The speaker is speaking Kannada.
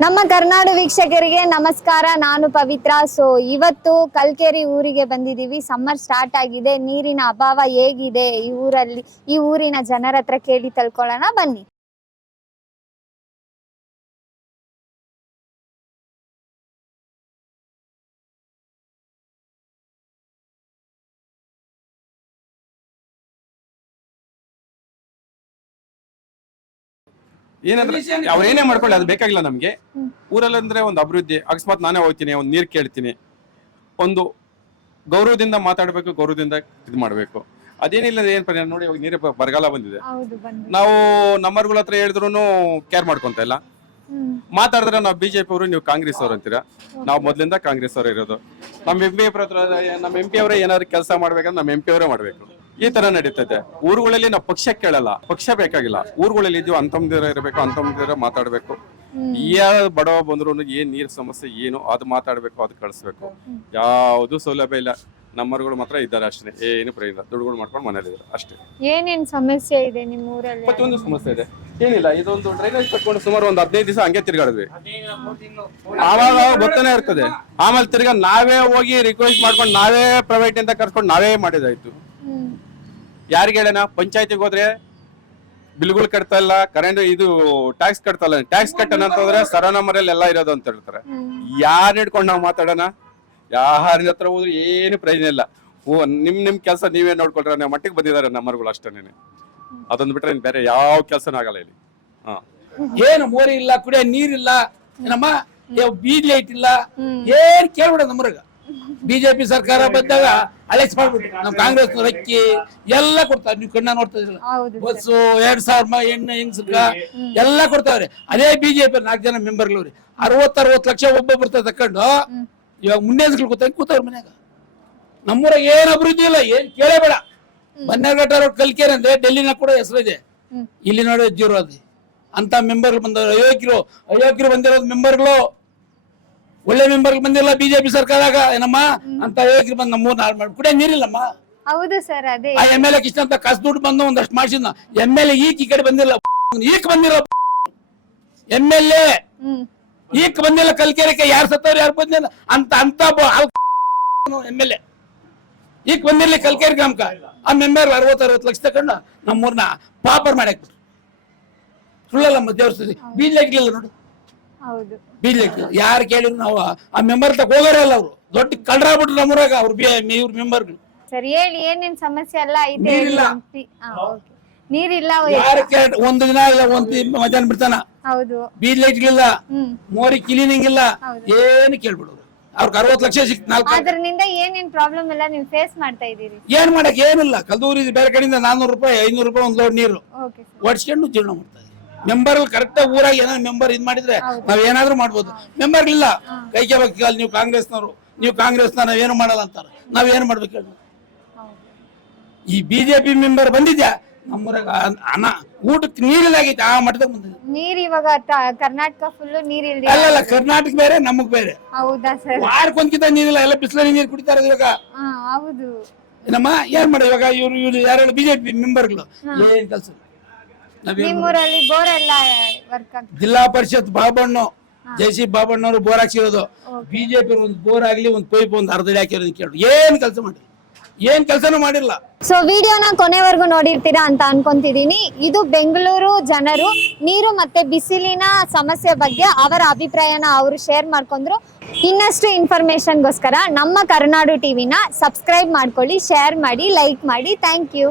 ನಮ್ಮ ಕರ್ನಾಡು ವೀಕ್ಷಕರಿಗೆ ನಮಸ್ಕಾರ. ನಾನು ಪವಿತ್ರ. ಇವತ್ತು ಕಲ್ಕೆರೆ ಊರಿಗೆ ಬಂದಿದ್ದೀವಿ. ಸಮ್ಮರ್ ಸ್ಟಾರ್ಟ್ ಆಗಿದೆ. ನೀರಿನ ಅಭಾವ ಹೇಗಿದೆ ಈ ಊರಲ್ಲಿ, ಈ ಊರಿನ ಜನರ ಹತ್ರ ಕೇಳಿ ತಿಳ್ಕೊಳ್ಳೋಣ ಬನ್ನಿ. ಏನಂದ್ರೆ ಅವ್ರೇನೇ ಮಾಡ್ಕೊಳ್ಳಿ, ಅದು ಬೇಕಾಗಿಲ್ಲ ನಮ್ಗೆ. ಊರಲ್ಲಂದ್ರೆ ಒಂದು ಅಭಿವೃದ್ಧಿ, ಅಕಸ್ಮಾತ್ ನಾನೇ ಹೋಗ್ತೀನಿ, ಒಂದು ನೀರ್ ಕೇಳ್ತೀನಿ, ಒಂದು ಗೌರವದಿಂದ ಮಾತಾಡ್ಬೇಕು, ಗೌರವದಿಂದ ಇದು ಮಾಡ್ಬೇಕು. ಅದೇನಿಲ್ಲ, ಏನ್ ಪರಿಣಾಮ ನೋಡಿ, ಇವಾಗ ನೀರೇ ಬರಗಾಲ ಬಂದಿದೆ. ನಾವು ನಮ್ಮರ್ಗಳ ಹತ್ರ ಹೇಳಿದ್ರು ಕೇರ್ ಮಾಡ್ಕೊಂತ ಇಲ್ಲ. ಮಾತಾಡಿದ್ರೆ ನಾವು ಬಿಜೆಪಿ ಅವರು, ನೀವು ಕಾಂಗ್ರೆಸ್ ಅವ್ರು ಅಂತೀರಾ. ನಾವು ಮೊದ್ಲಿಂದ ಕಾಂಗ್ರೆಸ್ ಅವರು ಇರೋದು. ನಮ್ಮ ಎಂ ಪಿ ಅವರೇ ಏನಾದ್ರು ಕೆಲಸ ಮಾಡ್ಬೇಕಂದ್ರೆ ನಮ್ಮ ಎಂ ಪಿ ಅವರೇ ಮಾಡ್ಬೇಕು. ಈ ತರ ನಡೀತದೆ ಊರುಗಳಲ್ಲಿ. ನಾವು ಪಕ್ಷ ಕೇಳಲ್ಲ, ಪಕ್ಷ ಬೇಕಾಗಿಲ್ಲ. ಊರುಗಳಲ್ಲಿ ಇದೀವಿ, ಅಂತಮ್ದಿರ ಇರಬೇಕು, ಅಂತಮ್ದಿರ ಮಾತಾಡ್ಬೇಕು. ಯಾರು ಬಡವ ಬಂದ್ರು ಏನ್ ನೀರ್ ಸಮಸ್ಯೆ ಏನು ಅದು ಮಾತಾಡ್ಬೇಕು, ಅದು ಕಳಿಸ್ಬೇಕು. ಯಾವ್ದು ಸೌಲಭ್ಯ ಇಲ್ಲ. ನಮ್ಮರುಗಳು ಮಾತ್ರ ಇದ್ದಾರೆ ಅಷ್ಟೇ, ಏನು ಪ್ರಯೋಜನ. ದುಡ್ಡುಗಳು ಮಾಡ್ಕೊಂಡು ಮನೇಲಿ ಇದ್ದಾರೆ ಅಷ್ಟೇ. ಏನೇನ್ ಸಮಸ್ಯೆ ಇದೆ ನಿಮ್ಮ ಊರಲ್ಲಿ? ಪ್ರತಿಯೊಂದು ಸಮಸ್ಯೆ ಇದೆ. ಏನಿಲ್ಲ, ಇದೊಂದು ಡ್ರೈನೇಜ್ ಕಟ್ಕೊಂಡು ಸುಮಾರು ಒಂದು 15 ದಿವಸ ಹಂಗೆ ತಿರ್ಗಾಡಿದ್ವಿ. ಆವಾಗ ಗೊತ್ತಾನೆ ಇರ್ತದೆ. ಆಮೇಲೆ ತಿರ್ಗಾ ನಾವೇ ಹೋಗಿ ರಿಕ್ವೆಸ್ಟ್ ಮಾಡ್ಕೊಂಡು, ನಾವೇ ಪ್ರೈವೇಟ್ ಅಂತ ಕರ್ಸ್ಕೊಂಡು ನಾವೇ ಮಾಡಿದಾಯ್ತು. ಯಾರಿಗೆ ಹೇಳೋಣ? ಪಂಚಾಯತಿಗೆ ಹೋದ್ರೆ ಬಿಲ್ಗಳು ಕಟ್ತಾ ಇಲ್ಲ, ಕರೆಂಟ್ ಇದು ಟ್ಯಾಕ್ಸ್ ಕಟ್ತಾ ಇಲ್ಲ. ಟ್ಯಾಕ್ಸ್ ಕಟ್ಟೋಣ ಅಂತ ಹೋದ್ರೆ ಸರ ನಂಬರಲ್ಲಿ ಎಲ್ಲ ಇರೋದು ಅಂತ ಹೇಳ್ತಾರೆ. ಯಾರು ಹಿಡ್ಕೊಂಡು ನಾವು ಮಾತಾಡೋಣ? ಯಾರ ಹತ್ರ ಹೋದ್ರು ಏನು ಪ್ರಯೋಜನ ಇಲ್ಲ. ನಿಮ್ ಕೆಲಸ ನೀವೇ ನೋಡ್ಕೊಳ್ರ, ನಾವು ಮಟ್ಟಿಗೆ ಬಂದಿದ್ದಾರೆ ನಮ್ಮರ್ಗಳು ಅಷ್ಟೇನೆ. ಅದೊಂದು ಬಿಟ್ರೆ ಬೇರೆ ಯಾವ ಕೆಲಸನೂ ಆಗಲ್ಲ ಇಲ್ಲಿ. ಏನು ಮೋರಿ ಇಲ್ಲ, ಕುಡಿಯೋ ನೀರಿಲ್ಲ, ನಮ್ಮ ಬೀದಿ ಲೈಟ್ ಇಲ್ಲ, ಏನ್ ಕೇಳ್ಬಿಡ. ನಮ್ಮರ್ಗ ಬಿಜೆಪಿ ಸರ್ಕಾರ ಬಂದಾಗ ಅಲೆಕ್ಸ್ ಮಾಡ್ಬಿಟ್ಟು ನಮ್ ಕಾಂಗ್ರೆಸ್ ಅಕ್ಕಿ ಎಲ್ಲ ಕೊಡ್ತಾರೆ. ನೀವು ಕಣ್ಣ ನೋಡ್ತಾ ಇದ್ರಲ್ಲ, ಬಸ್ಸು 2000 ಎಣ್ಣೆ ಹಿಂಗ್ಸಕ ಎಲ್ಲ ಕೊಡ್ತಾವ್ರೆ. ಅದೇ ಬಿಜೆಪಿ 4 ಜನ ಮೆಂಬರ್ಗಳವ್ರಿ. 60 ಲಕ್ಷ ಒಬ್ಬೊಬ್ಬರ ತಕೊಂಡು ಇವಾಗ ಮುನ್ನೇಸ್ಗಳು ಕೂತವ್ರ ಮನ್ಯಾಗ. ನಮ್ಮೂರಾಗ ಏನ್ ಅಭಿವೃದ್ಧಿ ಇಲ್ಲ, ಏನ್ ಕೇಳಬೇಡ. ಬನ್ನೇರ್ಘಟ್ಟ ರೋಡ್ ಕಲ್ಕೆರೆ ಅಂದ್ರೆ ಡೆಲ್ಲಿನ ಕೂಡ ಹೆಸರಿದೆ. ಇಲ್ಲಿ ನೋಡಿ ಜೀರೋ ಅದು ಅಂತ ಮೆಂಬರ್ಗಳು ಬಂದವರು. ಅಯೋಗ್ಯರು ಬಂದಿರೋದು ಮೆಂಬರ್ಗಳು, ಒಳ್ಳೆ ಮೆಂಬರ್ ಬಂದಿಲ್ಲ ಬಿಜೆಪಿ ಸರ್ಕಾರಾಗ. ಏನಮ್ಮ ಅಂತ ಅಯೋಗ್ಯರು ಬಂದ್ ನಮ್ಮೂರ್ ನಾಳ್ ಮಾಡಿ ಕುಡಿಯ ನೀರಿಲ್ಲಮ್ಮ. ಹೌದು ಸರ್, ಅದೇ ಆ ಎಮ್ ಎಲ್ ಎ ಇಷ್ಟ ಅಂತ ಕಸ್ ದುಡ್ಡು ಬಂದು ಒಂದಷ್ಟು ಮಾಡಿಸಿದ್ನ. ಎಮ್ ಎಲ್ ಎ ಈ ಕಡೆ ಬಂದಿಲ್ಲ, ಈಕ್ ಬಂದಿರೋ ಎಮ್ ಎಲ್ ಎ ಈಕ್ ಬಂದಿಲ್ಲ. ಕಲ್ಕೆರೆಕ್ಕೆ ಯಾರು ಸತ್ತವ್ರು ಯಾರು ಬಂದಿಲ್ಲ ಅಂತ ಎಮ್ ಎಲ್ ಎ ಈಕ್ ಬಂದಿರ್ಲಿ ಕಲ್ಕೆರೆ ಗ್ರಾಮಕ್ಕ. ಆ ಮೆಂಬರ್ 60 ಲಕ್ಷ ತಗೊಂಡು ನಮ್ಮೂರ್ನ ಪಾಪರ್ ಮಾಡಾಕ್ಬಿಟ್ರು. ಸುಳ್ಳಲ್ಲ ದೇವಸ್ಥಾನ ಬೀಜಾಗ್ಲಿಲ್ಲ ನೋಡು. ಬೀಜಾಗ್ಲಿಲ್ಲ. ಯಾರು ಕೇಳಿದ್ರು ನಾವು ಆ ಮೆಂಬರ್ ತಗ ಹೋಗೋರಲ್ಲ. ಅವ್ರು ದೊಡ್ಡ ಕಳ್ರಾಗ್ಬಿಟ್ರು ನಮ್ಮೂರಾಗ. ಅವ್ರು ಇವ್ರ ಮೆಂಬರ್ಗಳು. ಸರಿ, ಹೇಳಿ ಏನೇನ್ ಸಮಸ್ಯೆ ಎಲ್ಲ ಐತೆ? ನೀರಿಲ್ಲ, ಒಂದು ದಿನ ಇಲ್ಲ, ಮಧ್ಯಾಹ್ನ ಬಿಡ್ತಾನ. ಬೀದ್ ಲೈಟ್ಗಳಿಲ್ಲ, ಮೋರಿ ಕ್ಲೀನಿಂಗ್ ಇಲ್ಲ, ಏನು ಕೇಳ್ಬಿಡೋರು. ಅವ್ರಿಗೆ 60 ಲಕ್ಷ ಸಿಕ್ತು. ಅದರಿಂದ ಏನೇನ್ ಪ್ರಾಬ್ಲಮ್ ಎಲ್ಲ ನೀವು ಫೇಸ್ ಮಾಡ್ತಾ ಇದೀರಿ? ಏನ್ ಮಾಡಕ್ ಏನಿಲ್ಲ. ಕಲ್ದೂರಿ ಬೇರೆ ಕಡೆಯಿಂದ 400 ರೂಪಾಯಿ 500 ರೂಪಾಯಿ ಒಂದ್ ಲೋಡ್ ನೀರು ಒಡ್ಸ್ಕೊಂಡು ಜೀವನ ಮಾಡ್ತಾ ಇದ್ದೀವಿ. ಮೆಂಬರ್ ಕರೆಕ್ಟ್ ಊರಾಗ ಏನಾದ್ರು ಮೆಂಬರ್ ಇದ್ ಮಾಡಿದ್ರೆ ನಾವ್ ಏನಾದ್ರು ಮಾಡ್ಬೋದು. ಮೆಂಬರ್ ಇಲ್ಲ, ಕೈಗೆ ಬೇಕಾಗಲ್ಲ. ನೀವು ಕಾಂಗ್ರೆಸ್ನವರು, ನೀವು ಕಾಂಗ್ರೆಸ್ ನಾವೇನು ಮಾಡಲ್ಲ ಅಂತಾರ. ನಾವ್ ಏನ್ ಮಾಡ್ಬೇಕು ಹೇಳಿ? ಈ ಬಿಜೆಪಿ ಮೆಂಬರ್ ಬಂದಿದ್ಯಾ ನಮ್ಮೂರಾಗ ಅನ್ನ ಊಟಕ್ಕೆ ನೀರಿಲ್ಲಾಗೈತೆ. ಆ ಮಟ್ಟದಾಗ ಬಂದಿದೆ ನೀರ್. ಇವಾಗ ಕರ್ನಾಟಕ ಫುಲ್ ನೀರ್ ಇಲ್ಲ. ಅಲ್ಲ, ಕರ್ನಾಟಕ ಬೇರೆ, ನಮಗ್ ಬೇರೆ. ಹೌದಾ ಸರ್? ವಾರಕ್ಕೊಂದ್ಕಿಂತ ನೀರಿಲ್ಲ. ಎಲ್ಲ ಬಿಸಿಲಲ್ಲಿ ನೀರು ಕುಡಿತಾರೆ ಇವಾಗ. ಹೌದು. ನಮ್ಮ ಏನ್ ಮಾಡಿ ಇವಾಗ? ಇವ್ರು ಯಾರು ಬಿಜೆಪಿ ಮೆಂಬರ್ಗಳು ಏನ್ ಕೆಲಸ? ನಿಮ್ಮೂರಲ್ಲಿ ಬೋರ್ ಎಲ್ಲ ವರ್ಕ್ ಆಗ್ತದೆ? ಜಿಲ್ಲಾ ಪರಿಷತ್ ಬಾಬಣ್ಣು, ಜಯಸಿ ಬಾಬಣ್ಣವ್ರು ಬೋರ್ ಹಾಕ್ಸಿರೋದು. ಬಿಜೆಪಿ ಒಂದು ಬೋರ್ ಆಗ್ಲಿ, ಒಂದು ಪೈಪ್ ಒಂದು ಅರ್ಧ ಹಾಕಿರೋದು ಕೇಳಿ ಏನ್ ಕೆಲಸ ಮಾಡಿ? ಏನ್ ಕೆಲಸನೂ ಮಾಡಿಲ್ಲ. ಸೊ ವಿಡಿಯೋನ ಕೊನೆವರೆಗೂ ನೋಡಿರ್ತೀರಾ ಅಂತ ಅನ್ಕೊಂತಿದೀನಿ. ಇದು ಬೆಂಗಳೂರು ಜನರು ನೀರು ಮತ್ತೆ ಬಿಸಿಲಿನ ಸಮಸ್ಯೆ ಬಗ್ಗೆ ಅವರ ಅಭಿಪ್ರಾಯನ ಅವರು ಶೇರ್ ಮಾಡ್ಕೊಂಡ್ರು. ಇನ್ನಷ್ಟು ಇನ್ಫಾರ್ಮೇಶನ್ಗೋಸ್ಕರ ನಮ್ಮ ಕರ್ನಾಡು ಟಿವಿನ ಸಬ್ಸ್ಕ್ರೈಬ್ ಮಾಡ್ಕೊಳ್ಳಿ, ಶೇರ್ ಮಾಡಿ, ಲೈಕ್ ಮಾಡಿ. Thank you.